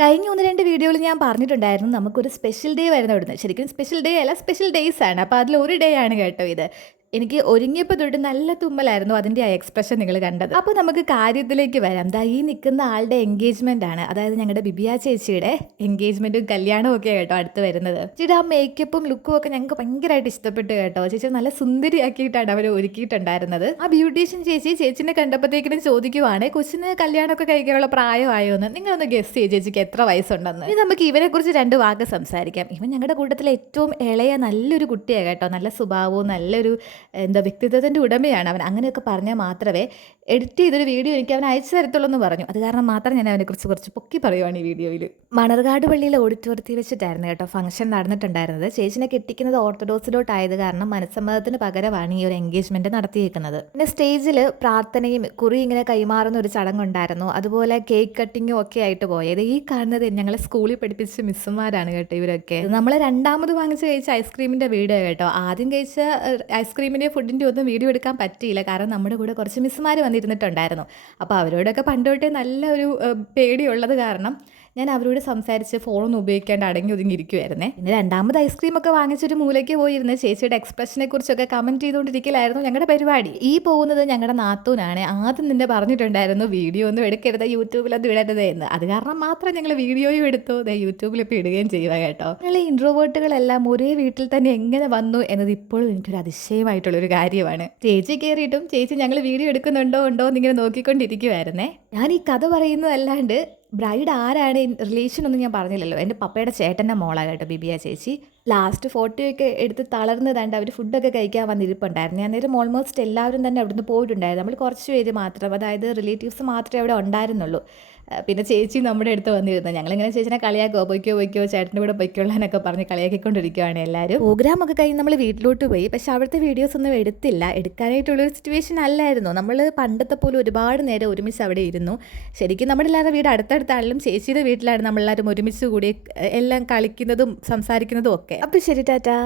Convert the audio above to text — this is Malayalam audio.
കഴിഞ്ഞ 1-2 വീഡിയോയിൽ ഞാൻ പറഞ്ഞിട്ടുണ്ടായിരുന്നു നമുക്കൊരു സ്പെഷ്യൽ ഡേ വരുന്ന ശരിക്കും സ്പെഷ്യൽ ഡേ അല്ല, സ്പെഷ്യൽ ഡേയ്സ് ആണ്. അപ്പോൾ അതിലൊരു ഡേ ആണ് കേട്ടോ ഇത്. എനിക്ക് ഒരുങ്ങിയപ്പോൾ തൊട്ട് നല്ല തുമ്മലായിരുന്നു. അതിൻ്റെ ആ എക്സ്പ്രഷൻ നിങ്ങൾ കണ്ടത്. അപ്പോൾ നമുക്ക് കാര്യത്തിലേക്ക് വരാം. ദാ ഈ നിൽക്കുന്ന ആളുടെ എൻഗേജ്മെൻ്റ് ആണ്. അതായത് ഞങ്ങളുടെ ബിബിയ ചേച്ചിയുടെ എൻഗേജ്മെൻറ്റും കല്യാണവും ഒക്കെ കേട്ടോ അടുത്ത് വരുന്നത്. ചേച്ചിയുടെ ആ മേക്കപ്പും ലുക്കും ഒക്കെ ഞങ്ങൾക്ക് ഭയങ്കരമായിട്ട് ഇഷ്ടപ്പെട്ടു കേട്ടോ. ചേച്ചി നല്ല സുന്ദരിയാക്കിയിട്ടാണ് അവർ ഒരുക്കിയിട്ടുണ്ടായിരുന്നത്. ആ ബ്യൂട്ടീഷ്യൻ ചേച്ചിനെ കണ്ടപ്പോഴത്തേക്കിനും ചോദിക്കുവാണ്, കൊച്ചിന് കല്യാണമൊക്കെ കഴിക്കാനുള്ള പ്രായമായോ എന്ന്. നിങ്ങളൊന്ന് ഗസ് ചെയ്ത് ചേച്ചിക്ക് എത്ര വയസ്സുണ്ടെന്ന്. ഇനി നമുക്ക് ഇവനെക്കുറിച്ച് 2 വാക്ക് സംസാരിക്കാം. ഇവൻ ഞങ്ങളുടെ കൂട്ടത്തിലെ ഏറ്റവും ഇളയ നല്ലൊരു കുട്ടിയാണ് കേട്ടോ. നല്ല സ്വഭാവവും നല്ലൊരു വ്യക്തിത്വത്തിൻ്റെ ഉടമയാണ് അവൻ. അങ്ങനെയൊക്കെ പറഞ്ഞാൽ മാത്രമേ എഡിറ്റ് ചെയ്തൊരു വീഡിയോ എനിക്ക് അവൻ അയച്ചു തരത്തുള്ളൂ എന്ന് പറഞ്ഞു. അത് കാരണം മാത്രം ഞാൻ അവനെക്കുറിച്ച് കുറച്ച് പൊക്കി പറയുവാണ് ഈ വീഡിയോയിൽ. മണർകാട് പള്ളിയിലെ ഓഡിറ്റോറിയത്തിൽ വെച്ചിട്ടായിരുന്നു കേട്ടോ ഫംഗ്ഷൻ നടന്നിട്ടുണ്ടായിരുന്നത്. ചേച്ചിനെ കെട്ടിക്കുന്നത് ഓർത്തഡോക്സിലോട്ടായത് കാരണം മനസ്സമ്മതത്തിന് പകരമാണ് ഈ ഒരു എൻഗേജ്മെൻറ്റ് നടത്തിയേക്കുന്നത്. പിന്നെ സ്റ്റേജിൽ പ്രാർത്ഥനയും കുറി ഇങ്ങനെ കൈമാറുന്ന ഒരു ചടങ്ങുണ്ടായിരുന്നു. അതുപോലെ കേക്ക് കട്ടിങ്ങും ഒക്കെ ആയിട്ട് പോയത്. ഈ കാണുന്നത് ഞങ്ങളെ സ്കൂളിൽ പഠിപ്പിച്ച മിസ്സുമാരാണ് കേട്ടോ ഇവരൊക്കെ. നമ്മൾ രണ്ടാമത് വാങ്ങിച്ച് കഴിച്ച ഐസ്ക്രീമിൻ്റെ വീഡിയോ കേട്ടോ. ആദ്യം കഴിച്ച ഐസ്ക്രീമിൻ്റെ ഫുഡിൻ്റെ ഒന്നും വീഡിയോ എടുക്കാൻ പറ്റിയില്ല. കാരണം നമ്മുടെ കൂടെ കുറച്ച് മിസ്സുമാർ വന്നിരുന്നിട്ടുണ്ടായിരുന്നു. അപ്പോൾ അവരോടൊക്കെ പണ്ടോട്ടേ നല്ല ഒരു പേടിയുള്ളത് കാരണം ഞാൻ അവരോട് സംസാരിച്ച് ഫോണൊന്നും ഉപയോഗിക്കാണ്ട് അടങ്ങി ഒതുങ്ങിയിരിക്കുമായിരുന്നേ. പിന്നെ രണ്ടാമത് ഐസ്ക്രീമൊക്കെ വാങ്ങിച്ചൊരു മൂലയ്ക്ക് പോയിരുന്ന് ചേച്ചിയുടെ എക്സ്പ്രഷനെ കുറിച്ചൊക്കെ കമൻറ്റ് ചെയ്തുകൊണ്ടിരിക്കലായിരുന്നു ഞങ്ങളുടെ പരിപാടി. ഈ പോകുന്നത് ഞങ്ങളുടെ നാത്തൂനാണ്. ആദ്യം നിന്നെ പറഞ്ഞിട്ടുണ്ടായിരുന്നു വീഡിയോ ഒന്നും എടുക്കരുത്, യൂട്യൂബിലൊന്നും ഇടരുത് എന്ന്. അത് കാരണം മാത്രം ഞങ്ങൾ വീഡിയോയും എടുത്തു, യൂട്യൂബിൽ ഇപ്പോൾ ഇടുകയും ചെയ്യുക കേട്ടോ. ഞങ്ങൾ ഈ ഇൻട്രോവേർട്ടുകളെല്ലാം ഒരേ വീട്ടിൽ തന്നെ എങ്ങനെ വന്നു എന്നത് ഇപ്പോഴും എനിക്കൊരു അതിശയമായിട്ടുള്ളൊരു കാര്യമാണ്. ചേച്ചി കയറിയിട്ടും ചേച്ചി ഞങ്ങൾ വീഡിയോ എടുക്കുന്നുണ്ടോ എന്നിങ്ങനെ നോക്കിക്കൊണ്ടിരിക്കുമായിരുന്നേ. ഞാൻ ഈ കഥ പറയുന്നതല്ലാണ്ട് ബ്രൈഡ് ആരാണ് റിലേഷൻ ഒന്നും ഞാൻ പറഞ്ഞില്ലല്ലോ. എൻ്റെ പപ്പയുടെ ചേട്ടൻ്റെ മോളാണ് കേട്ടോ ബിബിയ ചേച്ചി. ലാസ്റ്റ് ഫോട്ടോയൊക്കെ എടുത്ത് തളർന്നതാണ്ട് അവർ ഫുഡൊക്കെ കഴിക്കാൻ വന്നിരിപ്പുണ്ടായിരുന്നു. അന്നേരം ഓൾമോസ്റ്റ് എല്ലാവരും തന്നെ അവിടുന്ന് പോയിട്ടുണ്ടായിരുന്നു. നമ്മൾ കുറച്ച് പേര് മാത്രം, അതായത് റിലേറ്റീവ്സ് മാത്രമേ അവിടെ ഉണ്ടായിരുന്നുള്ളൂ. പിന്നെ ചേച്ചി നമ്മുടെ അടുത്ത് വന്നിരുന്നു. ഞങ്ങളിങ്ങനെ ചേച്ചിനെ കളിയാക്കോ, പൊയ്ക്കോ ചേട്ടൻ്റെ കൂടെ പൊയ്ക്കൊള്ളാനൊക്കെ പറഞ്ഞ് കളിയാക്കിക്കൊണ്ടിരിക്കുകയാണ് എല്ലാവരും. പ്രോഗ്രാമൊക്കെ കഴിഞ്ഞ് നമ്മൾ വീട്ടിലോട്ട് പോയി. പക്ഷേ അവിടുത്തെ വീഡിയോസ് ഒന്നും എടുത്തില്ല. എടുക്കാനായിട്ടുള്ളൊരു സിറ്റുവേഷൻ അല്ലായിരുന്നു. നമ്മൾ പണ്ടത്തെ പോലെ ഒരുപാട് നേരം ഒരുമിച്ച് അവിടെ ഇരുന്നു. ശരിക്കും നമ്മളെല്ലാവരും വീട് അടുത്തടുത്താണെങ്കിലും ചേച്ചിയുടെ വീട്ടിലാണ് നമ്മളെല്ലാവരും ഒരുമിച്ച് കൂടി എല്ലാം കളിക്കുന്നതും സംസാരിക്കുന്നതും ഒക്കെ. അപ്പോൾ ശരി, ടാറ്റാ.